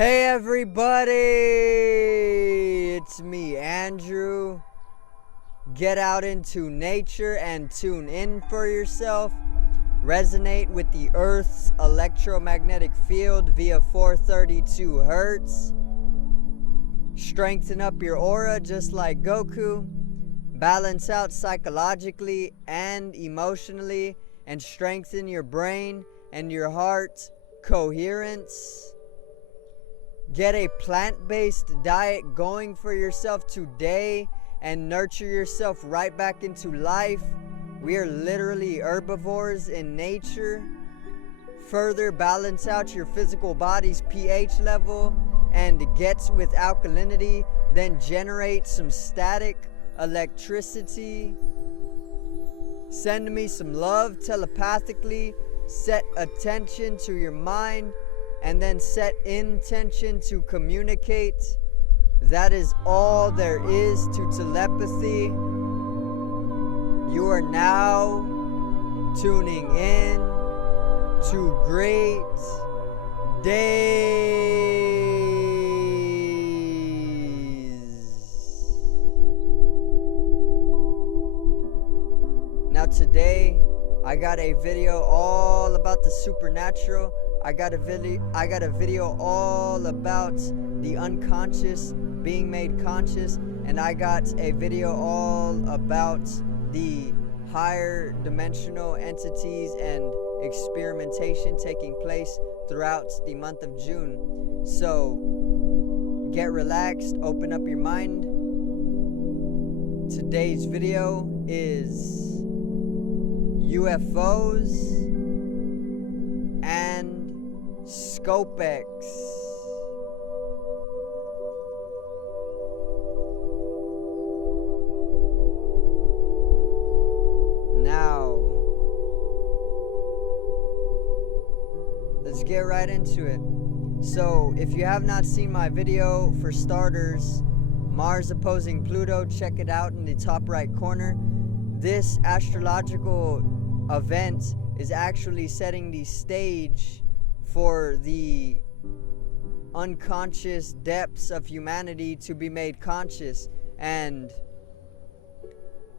Hey everybody, it's me, Andrew. Get out into nature and tune in for yourself. Resonate with the Earth's electromagnetic field via 432 Hertz. Strengthen up your aura just like Goku. Balance out psychologically and emotionally, and strengthen your brain and your heart coherence. Get a plant-based diet going for yourself today and nurture yourself right back into life. We are literally herbivores in nature. Further balance out your physical body's pH level and get with alkalinity, then generate some static electricity. Send me some love telepathically. Set attention to your mind and then set intention to communicate. That is all there is to telepathy. You are now tuning in to Great Days. Now today I got a video all about the supernatural. I got a video all about the unconscious being made conscious, and I got a video all about the higher dimensional entities and experimentation taking place throughout the month of June. So get relaxed, open up your mind. Today's video is UFOs and Scopex. Now, let's get right into it. So, if you have not seen my video, for starters, Mars opposing Pluto, check it out in the top right corner. This astrological event is actually setting the stage for the unconscious depths of humanity to be made conscious. And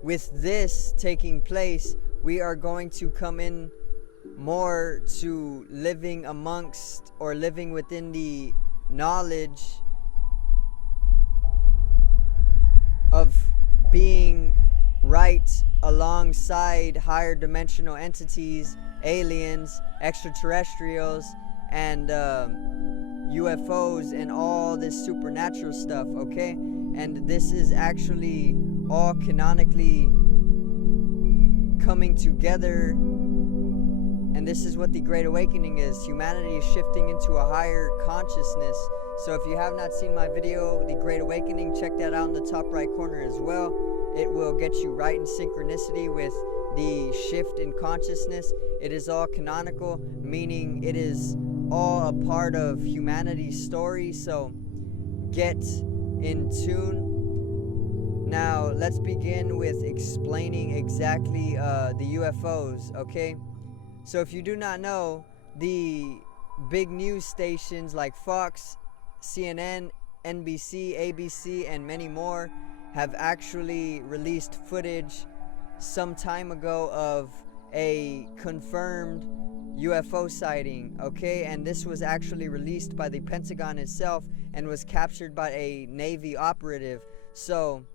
with this taking place, we are going to come in more to living amongst or living within the knowledge of being right alongside higher dimensional entities, aliens, extraterrestrials, and UFOs and all this supernatural stuff, okay? And this is actually all canonically coming together, and this is what the Great Awakening is. Humanity is shifting into a higher consciousness. So if you have not seen my video, The Great Awakening, check that out in the top right corner as well. It will get you right in synchronicity with the shift in consciousness. It is all canonical, meaning it is all a part of humanity's story. So get in tune. Now let's begin with explaining exactly the UFOs, okay? So if you do not know, the big news stations like Fox, CNN, NBC, ABC, and many more have actually released footage some time ago of a confirmed UFO sighting, okay? And this was actually released by the Pentagon itself and was captured by a Navy operative. So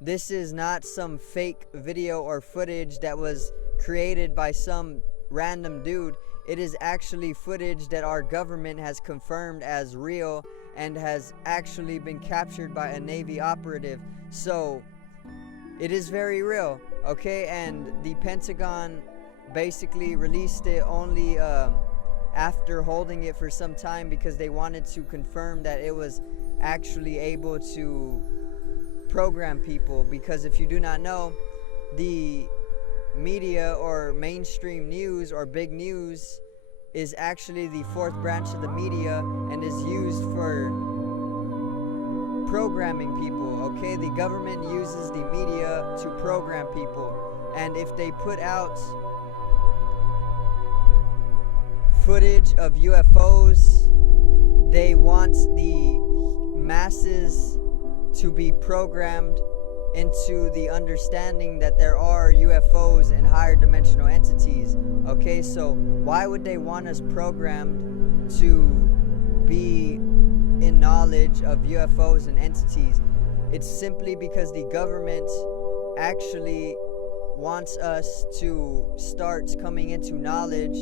this is not some fake video or footage that was created by some random dude. It is actually footage that our government has confirmed as real and has actually been captured by a Navy operative. So it is very real, okay? And the Pentagon basically released it only after holding it for some time, because they wanted to confirm that it was actually able to program people. Because if you do not know, the media or mainstream news or big news is actually the fourth branch of the media and is used for programming people, okay? The government uses the media to program people, and if they put out footage of UFOs, they want the masses to be programmed into the understanding that there are UFOs and higher dimensional entities. Okay, so why would they want us programmed to be in knowledge of UFOs and entities? It's simply because the government actually wants us to start coming into knowledge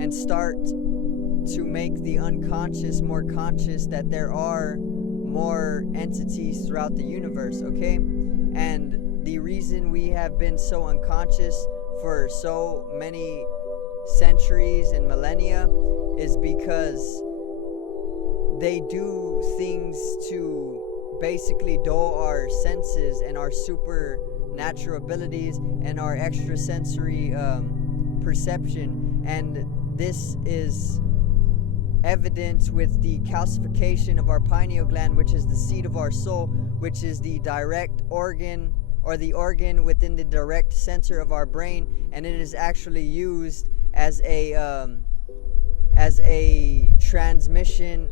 and start to make the unconscious more conscious that there are more entities throughout the universe, okay? And the reason we have been so unconscious for so many centuries and millennia is because they do things to basically dull our senses and our supernatural abilities and our extrasensory perception. And this is evident with the calcification of our pineal gland, which is the seat of our soul, which is the direct organ, or the organ within the direct center of our brain, and it is actually used as a transmission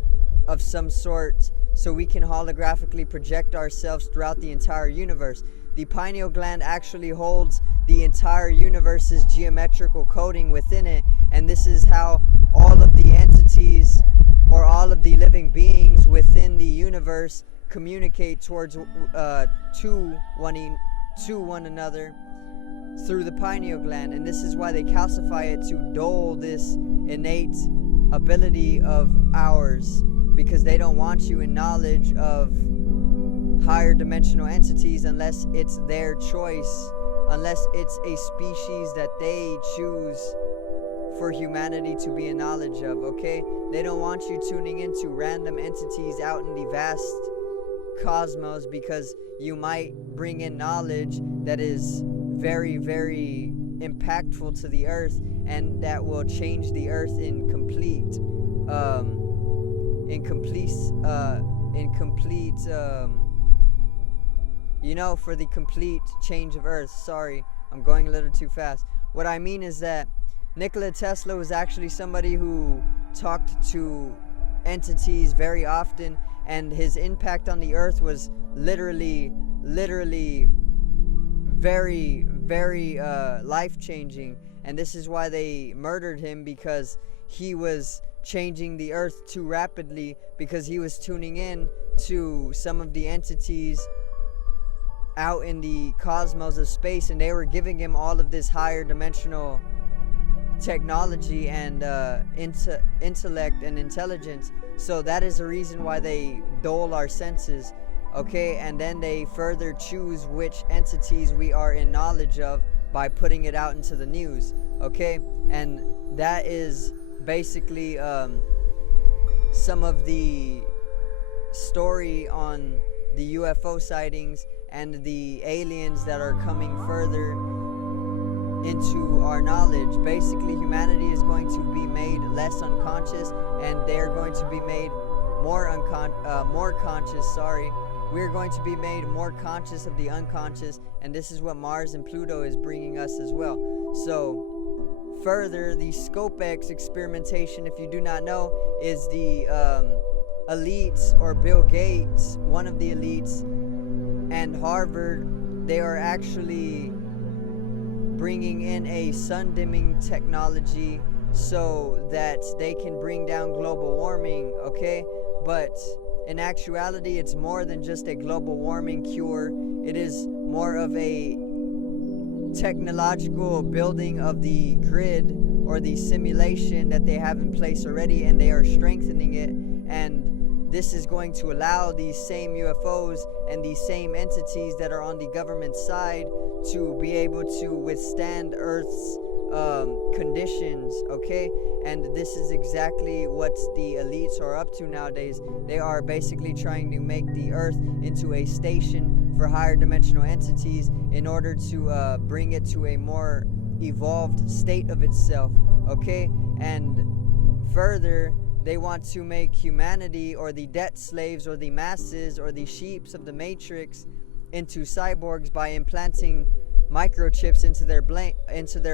of some sort, so we can holographically project ourselves throughout the entire universe. The pineal gland actually holds the entire universe's geometrical coding within it, and this is how all of the entities or all of the living beings within the universe communicate towards to one another through the pineal gland. And this is why they calcify it, to dull this innate ability of ours, because they don't want you in knowledge of higher dimensional entities unless it's their choice, unless it's a species that they choose for humanity to be in knowledge of, okay? They don't want you tuning into random entities out in the vast cosmos, because you might bring in knowledge that is very, very impactful to the earth, and that will change the earth in complete for the complete change of earth. Sorry, I'm going a little too fast. What I mean is that Nikola Tesla was actually somebody who talked to entities very often, and his impact on the earth was literally very, very life-changing. And this is why they murdered him, because he was changing the earth too rapidly, because he was tuning in to some of the entities out in the cosmos of space, and they were giving him all of this higher dimensional technology and intellect and intelligence. So that is the reason why they dull our senses, okay? And then they further choose which entities we are in knowledge of by putting it out into the news, okay? And that is basically some of the story on the UFO sightings and the aliens that are coming further into our knowledge. Basically, humanity is going to be made less unconscious, and they're going to be made more conscious. We're going to be made more conscious of the unconscious, and this is what Mars and Pluto is bringing us as well. So further, the Scopex experimentation, if you do not know, is the elites, or Bill Gates, one of the elites, and Harvard, they are actually bringing in a sun dimming technology so that they can bring down global warming, okay? But in actuality, it's more than just a global warming cure. It is more of a technological building of the grid, or the simulation that they have in place already, and they are strengthening it. And this is going to allow these same UFOs and these same entities that are on the government side to be able to withstand Earth's conditions, okay? And this is exactly what the elites are up to nowadays. They are basically trying to make the Earth into a station for higher dimensional entities in order to bring it to a more evolved state of itself, okay? And further, they want to make humanity, or the debt slaves, or the masses, or the sheeps of the matrix into cyborgs by implanting microchips into their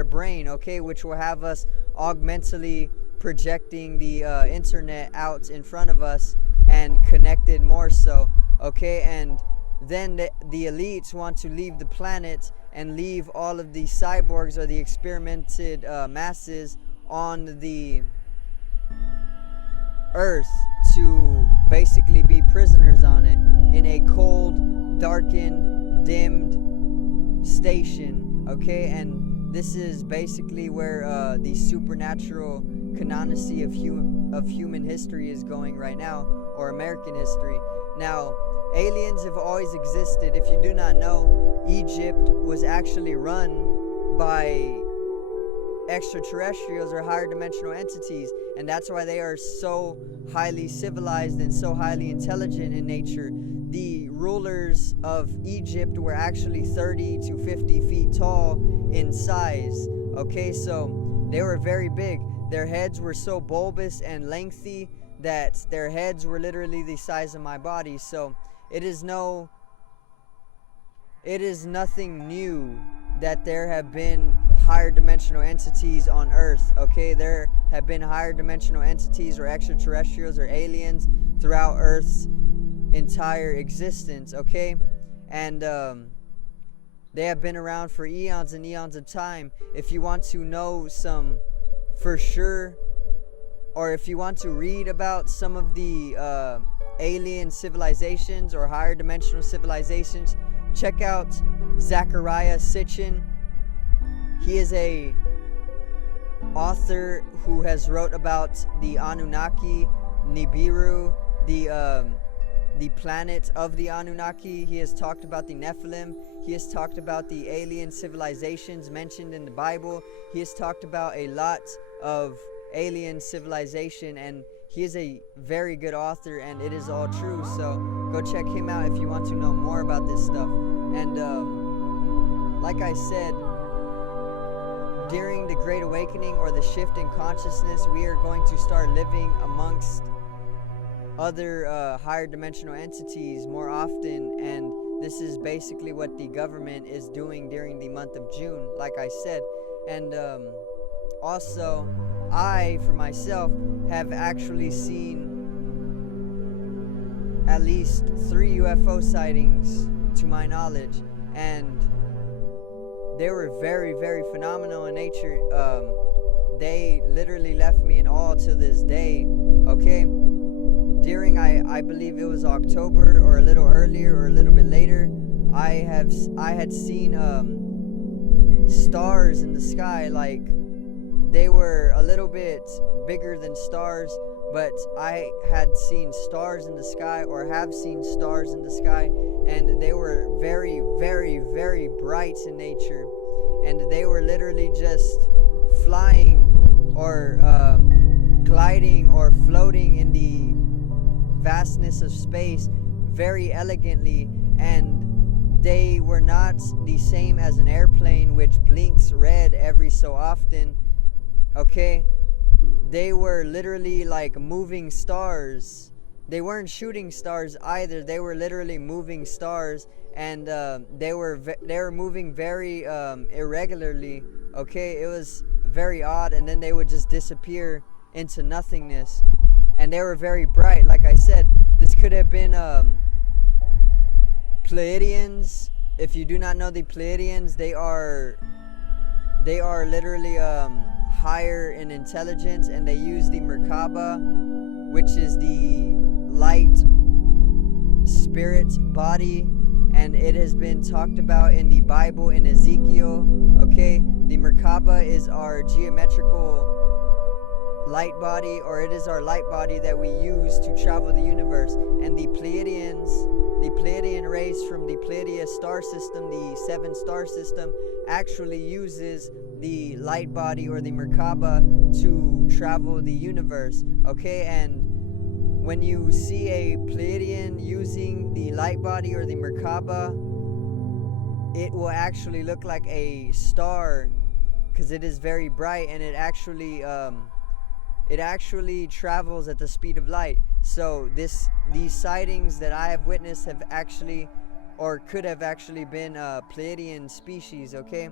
brain, okay, which will have us augmentally projecting the internet out in front of us and connected more so, okay? And then the elites want to leave the planet and leave all of the cyborgs or the experimented masses on the earth to basically be prisoners on it in a cold, darkened, dimmed station, okay? And this is basically where the supernatural canonicity of human history is going right now, or American history. Now, aliens have always existed. If you do not know, Egypt was actually run by extraterrestrials or higher dimensional entities, and that's why they are so highly civilized and so highly intelligent in nature. The rulers of Egypt were actually 30 to 50 feet tall in size, okay? So they were very big. Their heads were so bulbous and lengthy that their heads were literally the size of my body. So it is nothing new that there have been higher dimensional entities on Earth, okay? There have been higher dimensional entities or extraterrestrials or aliens throughout Earth's entire existence, okay? And they have been around for eons and eons of time. If you want to know some for sure, or if you want to read about some of the alien civilizations or higher dimensional civilizations, check out Zecharia Sitchin. He is a author who has wrote about the Anunnaki, Nibiru, the planet of the Anunnaki. He has talked about the Nephilim. He has talked about the alien civilizations mentioned in the Bible. He has talked about a lot of alien civilization, and he is a very good author, and it is all true. So go check him out if you want to know more about this stuff. And like I said, during the Great Awakening or the shift in consciousness, we are going to start living amongst other higher dimensional entities more often, and this is basically what the government is doing during the month of June, like I said. And also, I, for myself, have actually seen at least 3 UFO sightings to my knowledge, and they were very, very phenomenal in nature. They literally left me in awe to this day, okay? During, I believe it was October or a little earlier or a little bit later, I had seen stars in the sky. Like, they were a little bit bigger than stars, but I had seen stars in the sky, or have seen stars in the sky, and they were very, very, very bright in nature, and they were literally just flying or gliding or floating in the vastness of space very elegantly, and they were not the same as an airplane which blinks red every so often, okay? They were literally like moving stars. They weren't shooting stars either. They were literally moving stars, and they were moving very irregularly, okay? It was very odd, and then they would just disappear into nothingness, and they were very bright. Like I said, this could have been Pleiadians. If you do not know the Pleiadians, they are literally higher in intelligence, and they use the Merkaba, which is the light spirit body, and it has been talked about in the Bible in Ezekiel, okay? The Merkaba is our geometrical light body, or it is our light body that we use to travel the universe. And the Pleiadian race from the Pleiadian star system, the 7-star system, actually uses the light body or the Merkaba to travel the universe, okay? And when you see a Pleiadian using the light body or the Merkaba, it will actually look like a star, because it is very bright, and it actually travels at the speed of light. So these sightings that I have witnessed have actually, or could have actually been Pleiadian species, okay?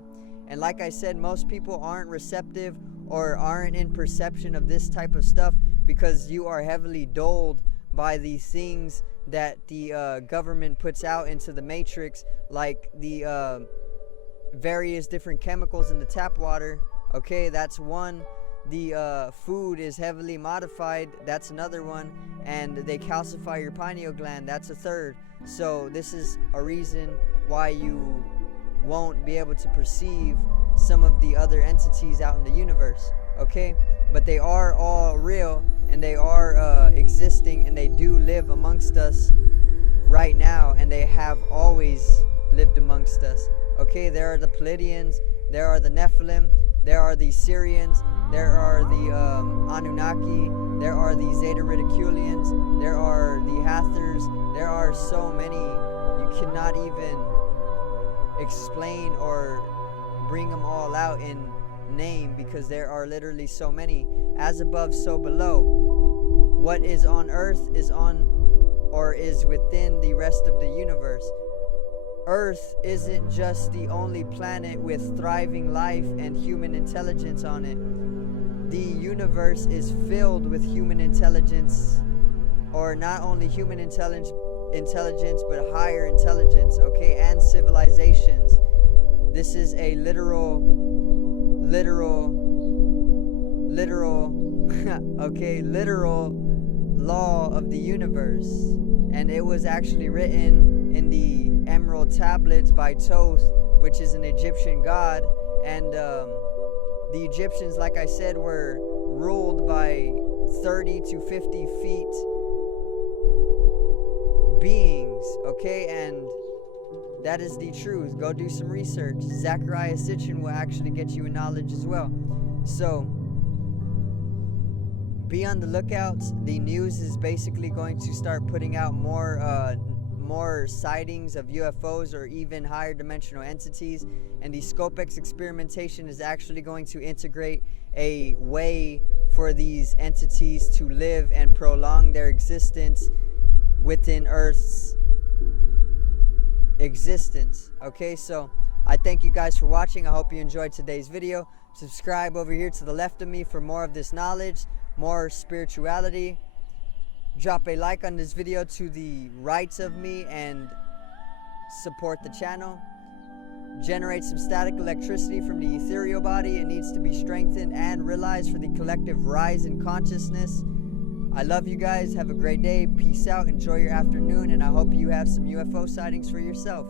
And like I said, most people aren't receptive or aren't in perception of this type of stuff because you are heavily dulled by these things that the government puts out into the matrix, like the various different chemicals in the tap water. Okay, that's one. The food is heavily modified. That's another one. And they calcify your pineal gland. That's a third. So this is a reason why you won't be able to perceive some of the other entities out in the universe. Okay, but they are all real, and they are existing, and they do live amongst us right now, and they have always lived amongst us. Okay, there are the Pleiadians, there are the Nephilim, there are the Syrians, there are the Anunnaki, there are the Zeta Reticulians, there are the Hathors. There are so many, you cannot even explain or bring them all out in name, because there are literally so many. As above, so below. What is on earth is on or is within the rest of the universe. Earth isn't just the only planet with thriving life and human intelligence on it. The universe is filled with human intelligence, or not only human intelligence, but higher intelligence, okay, and civilizations. This is a literal okay, literal law of the universe. And it was actually written in the emerald tablets by Thoth, which is an Egyptian god. And the Egyptians, like I said, were ruled by 30 to 50 feet beings, okay? And that is the truth. Go do some research. Zachariah Sitchin will actually get you a knowledge as well. So be on the lookout. The news is basically going to start putting out more sightings of UFOs or even higher dimensional entities, and the Scopex experimentation is actually going to integrate a way for these entities to live and prolong their existence within Earth's existence. Okay, so I thank you guys for watching. I hope you enjoyed today's video. Subscribe over here to the left of me for more of this knowledge, more spirituality. Drop a like on this video to the right of me and support the channel. Generate some static electricity from the ethereal body. It needs to be strengthened and realized for the collective rise in consciousness. I love you guys. Have a great day. Peace out. Enjoy your afternoon. And I hope you have some UFO sightings for yourself.